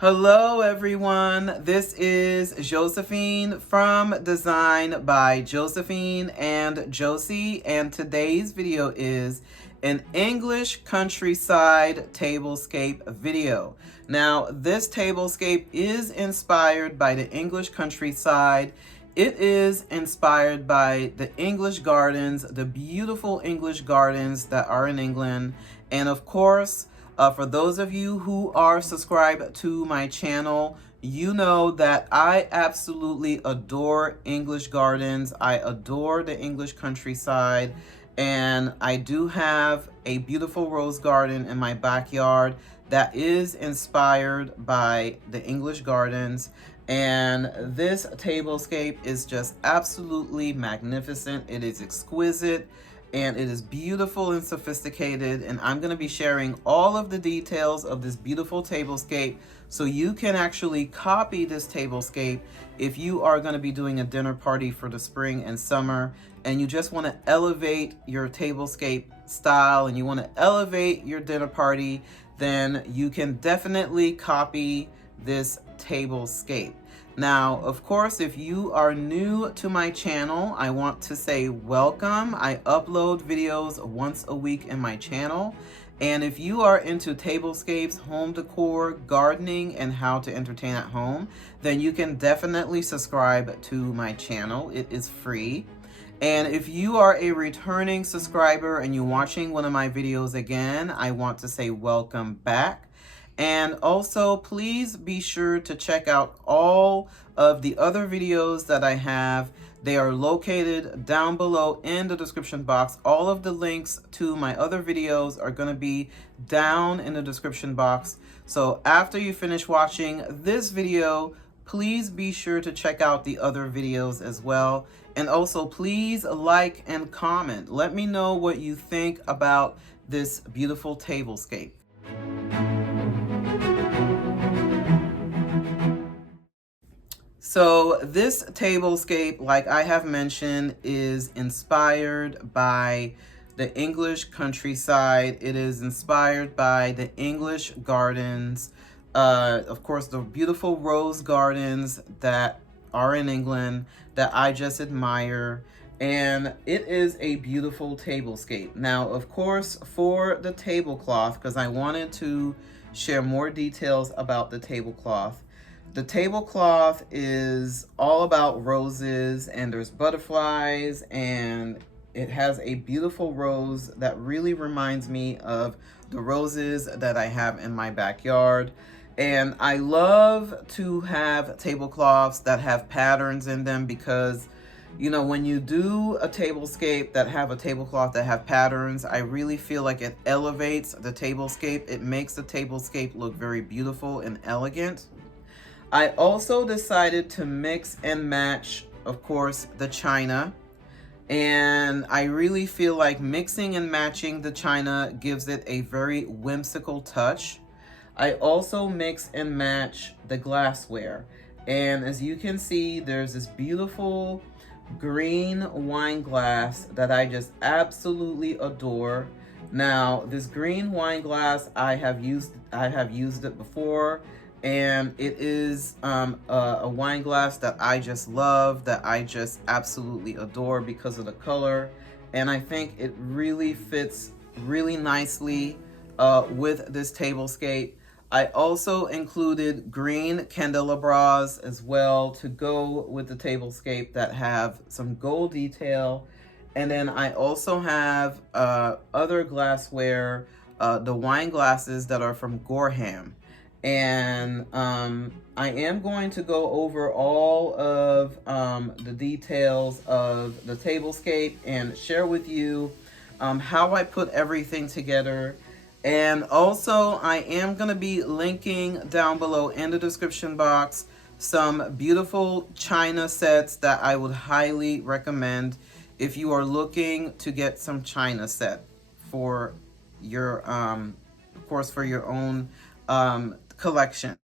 Hello everyone, this is Josephine from Design by Josephine and Josee, and today's video is an English countryside tablescape video. Now this tablescape is inspired by the English countryside. It is inspired by the English gardens, the beautiful English gardens that are in England, and of course for those of you who are subscribed to my channel, you know that I absolutely adore English gardens. I adore the English countryside, and I do have a beautiful rose garden in my backyard that is inspired by the English gardens. And this tablescape is just absolutely magnificent. It is exquisite. And it is beautiful and sophisticated, and I'm going to be sharing all of the details of this beautiful tablescape so you can actually copy this tablescape if you are going to be doing a dinner party for the spring and summer and you just want to elevate your tablescape style and you want to elevate your dinner party. Then you can definitely copy this tablescape. Now, of course, if you are new to my channel, I want to say welcome. I upload videos once a week in my channel. And if you are into tablescapes, home decor, gardening, and how to entertain at home, then you can definitely subscribe to my channel. It is free. And if you are a returning subscriber and you're watching one of my videos again, I want to say welcome back. And also, please be sure to check out all of the other videos that I have. They are located down below in the description box. All of the links to my other videos are going to be down in the description box. So after you finish watching this video, please be sure to check out the other videos as well. And also, please like and comment. Let me know what you think about this beautiful tablescape. So this tablescape, like I have mentioned, is inspired by the English countryside. It is inspired by the English gardens. Of course, the beautiful rose gardens that are in England that I just admire. And it is a beautiful tablescape. Now, of course, for the tablecloth, because I wanted to share more details about the tablecloth. The tablecloth is all about roses, and there's butterflies, and it has a beautiful rose that really reminds me of the roses that I have in my backyard. And I love to have tablecloths that have patterns in them because, you know, when you do a tablescape that have a tablecloth that have patterns, I really feel like it elevates the tablescape. It makes the tablescape look very beautiful and elegant. I also decided to mix and match, of course, the china. And I really feel like mixing and matching the china gives it a very whimsical touch. I also mix and match the glassware. And as you can see, there's this beautiful green wine glass that I just absolutely adore. Now, this green wine glass, I have used it before. And it is a wine glass that I just love, that I just absolutely adore because of the color. And I think it really fits really nicely with this tablescape. I also included green candelabras as well to go with the tablescape that have some gold detail. And then I also have other glassware, the wine glasses that are from Gorham. And I am going to go over all of the details of the tablescape and share with you how I put everything together. And also, I am going to be linking down below in the description box some beautiful china sets that I would highly recommend if you are looking to get some china set for your, of course, for your own collection.